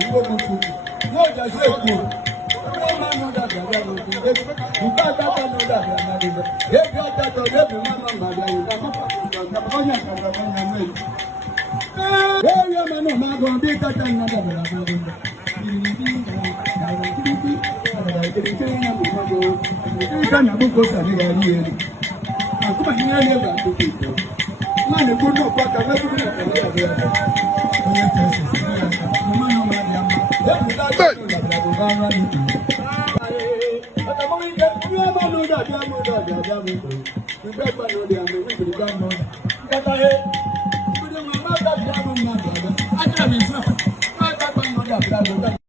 No, just say good. Every man know that they are good. You can't know that they are not good. If you are that, every man know that they are good. Hey, you man know man go be that and not that they are good. You can't have good cause they are here. Now come on, you never do it. Man, you go no back and never do it. I